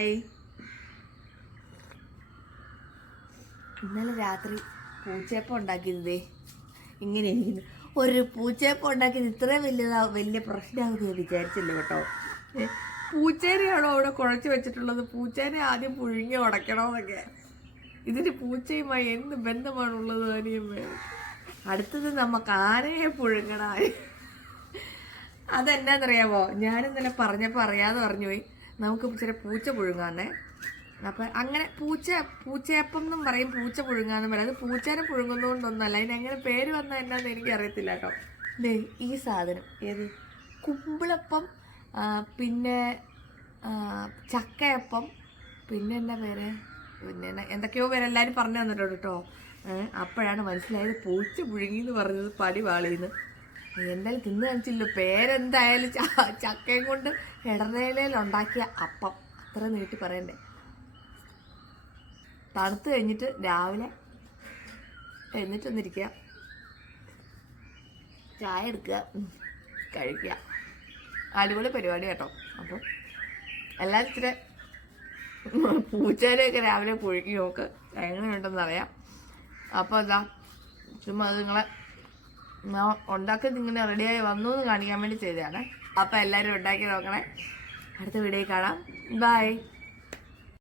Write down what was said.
Hi. ഇന്നലെ രാത്രി പൂച്ചയപ്പം ഉണ്ടാക്കിയതേ ഇങ്ങനെ ഇരിക്കുന്നു. ഒരു പൂച്ചയപ്പം ഉണ്ടാക്കിയത് ഇത്രയും വലിയ പ്രശ്നമാകുമെന്ന് ഞാൻ വിചാരിച്ചില്ല കേട്ടോ. പൂച്ചേനെയാണോ അവിടെ കുഴച്ച് വെച്ചിട്ടുള്ളത്? പൂച്ചേനെ ആദ്യം പുഴുങ്ങി ഉടയ്ക്കണമെന്നൊക്കെ. ഇതിന് പൂച്ചയുമായി എന്ത് ബന്ധമാണുള്ളത്? അടുത്തത് നമുക്ക് ആനയെ പുഴുങ്ങണായി. അതെന്നാന്നറിയാമോ, ഞാനിന്നലെ പറഞ്ഞപ്പോൾ അറിയാതെ പറഞ്ഞു പോയി. നമുക്ക് ചില പൂച്ച പുഴുങ്ങാന്നേ. അപ്പം അങ്ങനെ പൂച്ചയപ്പം എന്നും പറയും, പൂച്ച പുഴുങ്ങാന്നും പറയും. അത് പൂച്ചേനെ പുഴുങ്ങുന്നതുകൊണ്ടൊന്നല്ല, അതിനങ്ങനെ പേര് വന്നാൽ എന്നാന്ന് എനിക്കറിയത്തില്ല കേട്ടോ. ഈ സാധനം ഏത് കുമ്പിളപ്പം, പിന്നെ ചക്കയപ്പം, പിന്നെ എന്നാ പേര്, പിന്നെ എന്തൊക്കെയോ പേര് എല്ലാവരും പറഞ്ഞു തന്നിട്ടുണ്ട് കേട്ടോ. അപ്പോഴാണ് മനസ്സിലായത് പൂച്ച പുഴുങ്ങിന്ന് പറഞ്ഞത് പടി വാളിന്ന്. എന്തായാലും തിന്നു കാണിച്ചില്ലോ. പേരെന്തായാലും ചക്കയും കൊണ്ട് ഇടനേലയിൽ ഉണ്ടാക്കിയ അപ്പം, അത്ര നീട്ടി പറയണ്ടേ. തണുത്ത് കഴിഞ്ഞിട്ട് രാവിലെ എന്നിട്ടൊന്നിരിക്കുക, ചായ എടുക്കുക, കഴിക്കുക. അടിപൊളി പരിപാടി കേട്ടോ. അപ്പം എല്ലാവരും ഇച്ചിരി പൂച്ചേനെയൊക്കെ രാവിലെ പുഴുക്കി നോക്ക്, എങ്ങനെയുണ്ടെന്ന് അറിയാം. അപ്പോൾ എന്താ ചുമ്മാ അത് നിങ്ങളെ ഉണ്ടാക്കി ഇങ്ങനെ റെഡിയായി വന്നു എന്ന് കാണിക്കാൻ വേണ്ടി ചെയ്തതാണ്. അപ്പോൾ എല്ലാവരും ഉണ്ടാക്കി നോക്കണേ. അടുത്ത വീഡിയോയിൽ കാണാം. ബൈ.